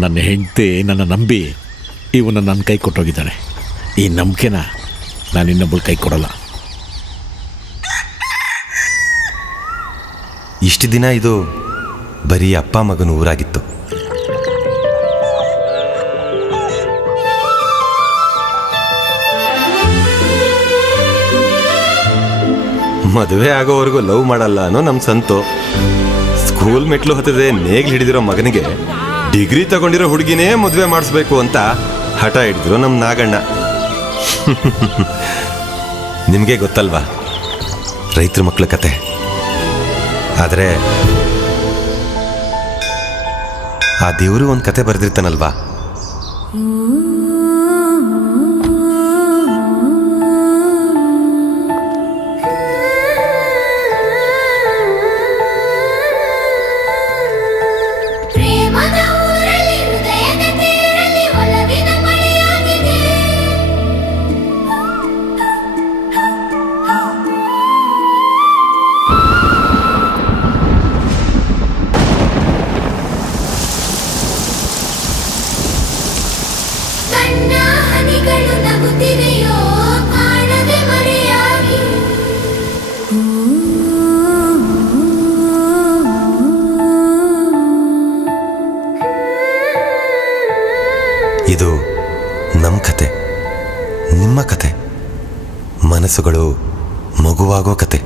ನನ್ನ ಹೆಂಡತಿ ನನ್ನ ನಂಬಿ ಇವನ್ನ ನನ್ನ ಕೈ ಕೊಟ್ಟೋಗಿದ್ದಾಳೆ. ಈ ನಂಬಿಕೆನ ನಾನು ಇನ್ನೊಬ್ಬಳು ಕೈ ಕೊಡಲ್ಲ. ಇಷ್ಟು ದಿನ ಇದು ಬರೀ ಅಪ್ಪ ಮಗನ ಊರಾಗಿತ್ತು. ಮದುವೆ ಆಗೋವರೆಗೂ ಲವ್ ಮಾಡಲ್ಲ ಅನ್ನೋ ನಮ್ಮ ಸಂತು. ಸ್ಕೂಲ್ ಮೆಟ್ಲು ಹತ್ತದೆ ನೇಗ್ಲು ಹಿಡಿದಿರೋ ಮಗನಿಗೆ ಡಿಗ್ರಿ ತಗೊಂಡಿರೋ ಹುಡುಗಿನೇ ಮದುವೆ ಮಾಡಿಸ್ಬೇಕು ಅಂತ ಹಠ ಹಿಡಿದ್ರು ನಮ್ಮ ನಾಗಣ್ಣ. ನಿಮಗೆ ಗೊತ್ತಲ್ವಾ ರೈತರ ಮಕ್ಕಳ ಕತೆ. ಆದರೆ ಆ ದೇವರು ಒಂದು ಕತೆ ಬರೆದಿರ್ತಾನಲ್ವಾ, ಇದು ನಮ್ಮ ಕತೆ, ನಿಮ್ಮ ಕತೆ, ಮನಸ್ಸುಗಳು ಮಗುವಾಗೋ ಕತೆ.